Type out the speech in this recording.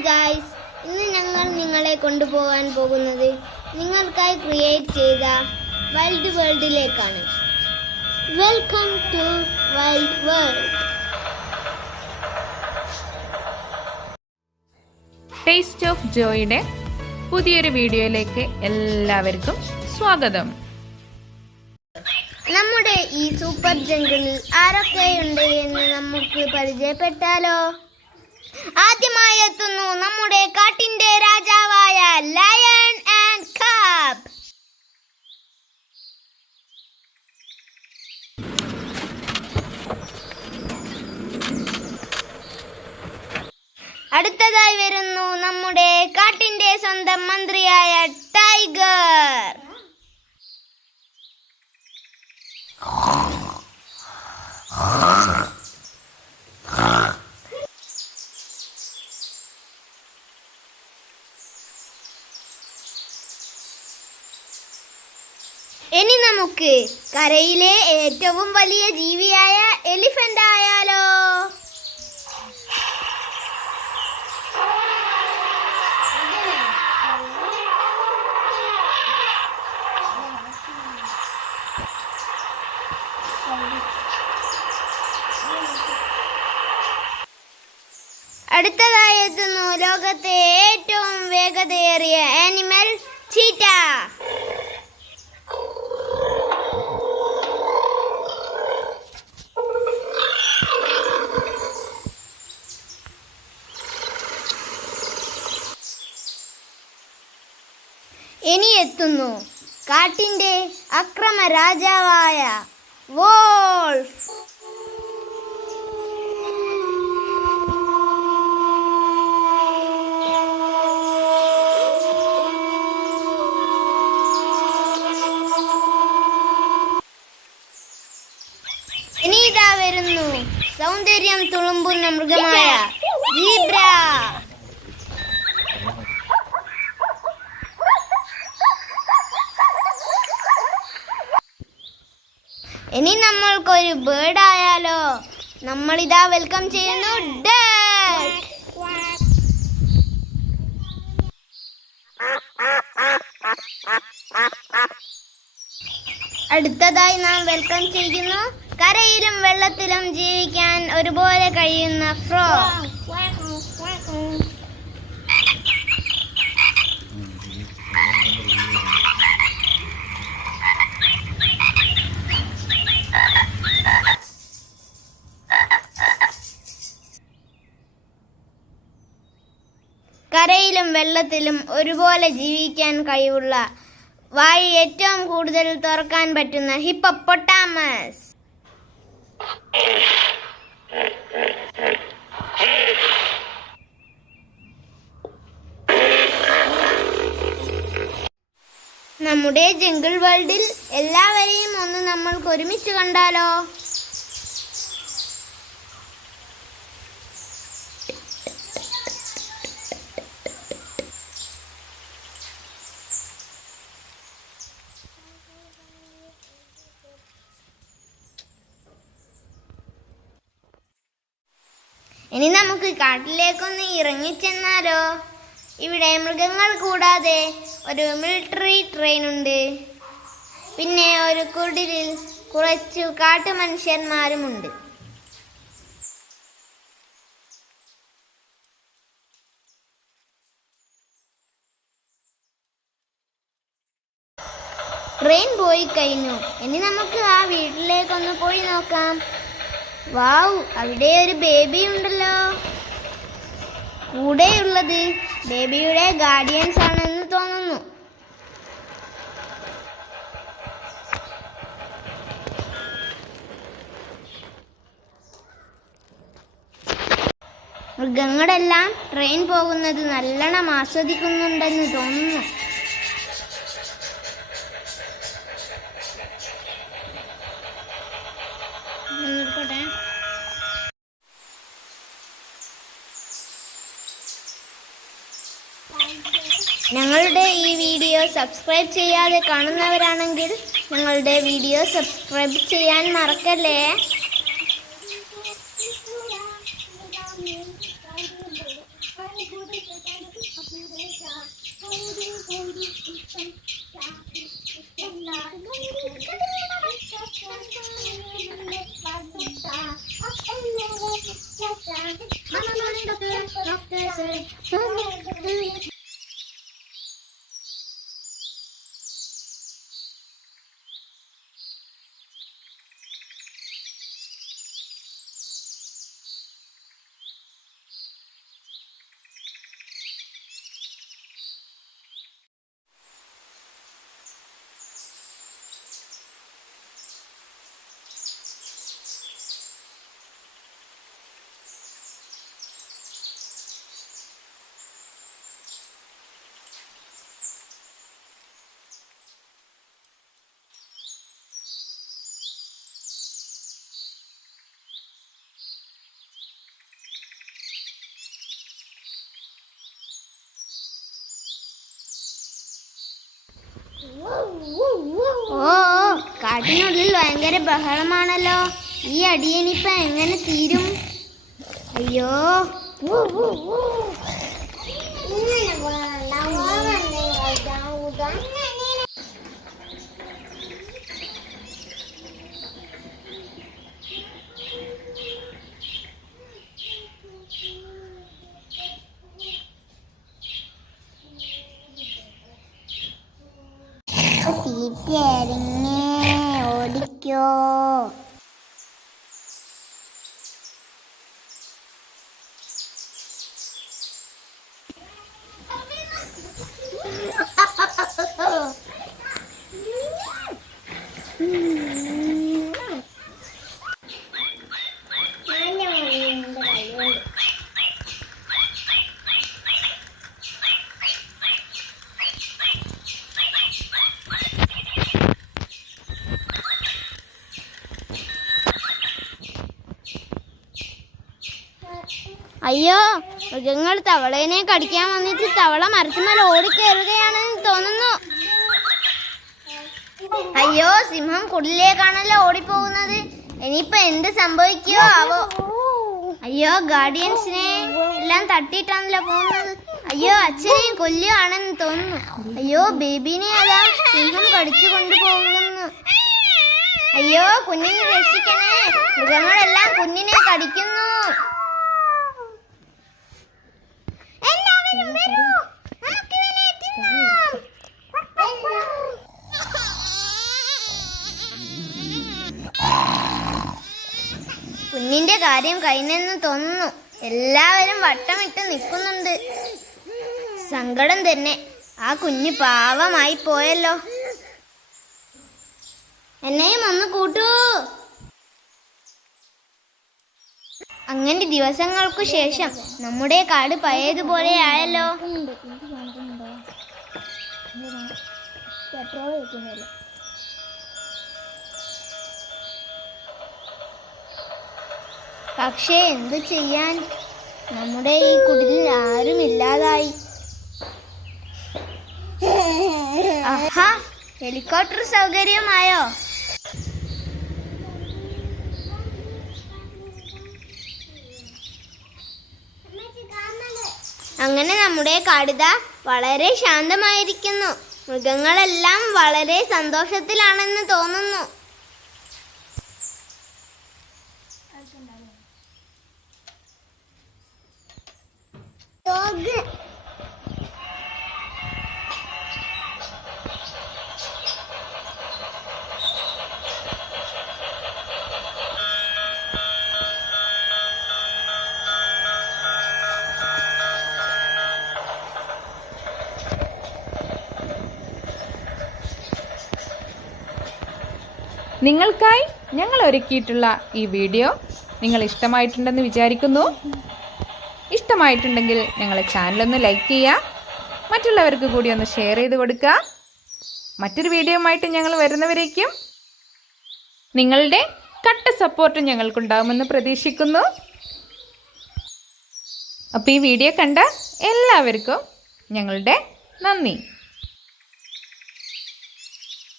Hi guys, ഇന്ന് ഞങ്ങൾ നിങ്ങളെ കൊണ്ടുപോകാൻ പോകുന്നത് നിങ്ങൾക്കായി ക്രിയേറ്റ് ചെയ്ത വൈൽഡ് വേൾഡിലേക്കാണ്. Welcome to wild world. Taste of ജോയുടെ പുതിയൊരു വീഡിയോയിലേക്ക് എല്ലാവർക്കും സ്വാഗതം. നമ്മുടെ ഈ സൂപ്പർ ജംഗിളിൽ ആരൊക്കെയുണ്ട് എന്ന് നമുക്ക് പരിചയപ്പെട്ടാലോ? ആദ്യമായി എത്തുന്നു നമ്മുടെ കാട്ടിന്റെ രാജാവായ ലയൺ ആൻഡ് കാബ്. അടുത്തതായി വരുന്നു നമ്മുടെ കാട്ടിന്റെ സ്വന്തം മന്ത്രിയായ ടൈഗർ. ഇനി നമുക്ക് കരയിലെ ഏറ്റവും വലിയ ജീവിയായ എലിഫന്റ് ആയാലോ? അടുത്തതായി എത്തുന്നു ലോകത്തെ ഏറ്റവും വേഗതയേറിയ ആനിമൽ ചീറ്റ. ഇനി എത്തുന്നു കാട്ടിന്റെ അക്രമ രാജാവായ വോൾഫ്. ഇനി ഇതാ വരുന്നു സൗന്ദര്യം തുളുമ്പുന്ന മൃഗമായ സീബ്ര. ഇനി നമ്മൾക്കൊരു ബേർഡ് ആയാലോ? നമ്മളിതാ വെൽക്കം ചെയ്യുന്നു ഡക്ക്. അടുത്തതായി നാം വെൽക്കം ചെയ്യുന്നു കരയിലും വെള്ളത്തിലും ജീവിക്കാൻ ഒരുപോലെ കഴിയുന്ന ഫ്രോഗ്. കരയിലും വെള്ളത്തിലും ഒരുപോലെ ജീവിക്കാൻ കഴിവുള്ള വായ ഏറ്റവും കൂടുതൽ തുറക്കാൻ പറ്റുന്ന ഹിപ്പോപ്പൊട്ടാമസ്. നമ്മുടെ ജംഗിൾ വേൾഡിൽ എല്ലാവരെയും ഒന്ന് നമ്മൾക്ക് ഒരുമിച്ച് കണ്ടാലോ? ഇനി നമുക്ക് കാട്ടിലേക്കൊന്ന് ഇറങ്ങിച്ചെന്നാലോ? ഇവിടെ മൃഗങ്ങൾ കൂടാതെ ഒരു മിലിറ്ററി ട്രെയിൻ ഉണ്ട്. പിന്നെ ഒരു കുടിലിൽ കുറച്ചു കാട്ടുമനുഷ്യന്മാരുമുണ്ട്. ട്രെയിൻ പോയി കഴിഞ്ഞു. ഇനി നമുക്ക് ആ വീട്ടിലേക്കൊന്ന് പോയി നോക്കാം. വാവ്, അവിടെ ഒരു ബേബി ഉണ്ടല്ലോ. കൂടെയുള്ളത് ബേബിയുടെ ഗാർഡിയൻസ് ആണെന്ന് തോന്നുന്നു. മൃഗങ്ങളെല്ലാം ട്രെയിൻ പോകുന്നത് നല്ലോണം ആസ്വദിക്കുന്നുണ്ടെന്ന് തോന്നുന്നു. ഞങ്ങളുടെ ഈ വീഡിയോ സബ്സ്ക്രൈബ് ചെയ്യാതെ കാണുന്നവരാണെങ്കിൽ ഞങ്ങളുടെ വീഡിയോ സബ്സ്ക്രൈബ് ചെയ്യാൻ മറക്കല്ലേ. ഓ കാട്ടിനുള്ളിൽ ഭയങ്കര ബഹളമാണല്ലോ. ഈ അടിയനിപ്പ എങ്ങനെ തീരും? അയ്യോ, സീറ്റ് ഇറങ്ങി ഓടിക്കോ. അയ്യോ, മൃഗങ്ങൾ തവളേനെ കടിക്കാൻ വന്നിട്ട് തവള മരത്തുമേൽ ഓടിക്കയറുകയാണെന്ന് തോന്നുന്നു. അയ്യോ, സിംഹം കുടിലേക്കാണല്ലോ ഓടിപ്പോകുന്നത്. ഇനിയിപ്പൊ എന്ത് സംഭവിക്കോ ആവോ. അയ്യോ, ഗാർഡിയൻസിനെ എല്ലാം തട്ടിയിട്ടാണല്ലോ പോകുന്നത്. അയ്യോ, അച്ഛനെയും കൊല്ലുകയാണെന്ന് തോന്നുന്നു. അയ്യോ, ബേബീനെ അതാ സിംഹം കടിച്ചു കൊണ്ടുപോകുന്നു. അയ്യോ, കുഞ്ഞിനെ രക്ഷിക്കണേ, മൃഗങ്ങളെല്ലാം കുഞ്ഞിനെ കടിക്കുന്നു. കുഞ്ഞിന്റെ കാര്യം കഴിഞ്ഞെന്ന് തോന്നുന്നു. എല്ലാവരും വട്ടമിട്ട് നിൽക്കുന്നുണ്ട്. സങ്കടം തന്നെ. ആ കുഞ്ഞ് പാവമായി പോയല്ലോ. എന്നെയും ഒന്ന് കൂട്ടൂ. അങ്ങനെ ദിവസങ്ങൾക്കു ശേഷം നമ്മുടെ കാട് പഴയതുപോലെ ആയല്ലോ. പക്ഷേ എന്തു ചെയ്യാൻ, നമ്മുടെ ഈ കുടിലിൽ ആരുമില്ലാതായി. ആഹാ, ഹെലികോപ്റ്റർ സൗകര്യമായോ? അങ്ങനെ നമ്മുടെ കാടിത വളരെ ശാന്തമായിരിക്കുന്നു. മൃഗങ്ങളെല്ലാം വളരെ സന്തോഷത്തിലാണെന്ന് തോന്നുന്നു. നിങ്ങൾക്കായി ഞങ്ങൾ ഒരുക്കിയിട്ടുള്ള ഈ വീഡിയോ നിങ്ങൾ ഇഷ്ടമായിട്ടുണ്ടെന്ന് വിചാരിക്കുന്നു. ഇഷ്ടമായിട്ടുണ്ടെങ്കിൽ ഞങ്ങളെ ചാനലൊന്ന് ലൈക്ക് ചെയ്യുക, മറ്റുള്ളവർക്ക് കൂടി ഒന്ന് ഷെയർ ചെയ്ത് കൊടുക്കുക. മറ്റൊരു വീഡിയോയുമായിട്ട് ഞങ്ങൾ വരുന്നവരേക്കും നിങ്ങളുടെ കട്ട സപ്പോർട്ട് ഞങ്ങൾക്കുണ്ടാകുമെന്ന് പ്രതീക്ഷിക്കുന്നു. അപ്പോൾ ഈ വീഡിയോ കണ്ട എല്ലാവർക്കും ഞങ്ങളുടെ നന്ദി.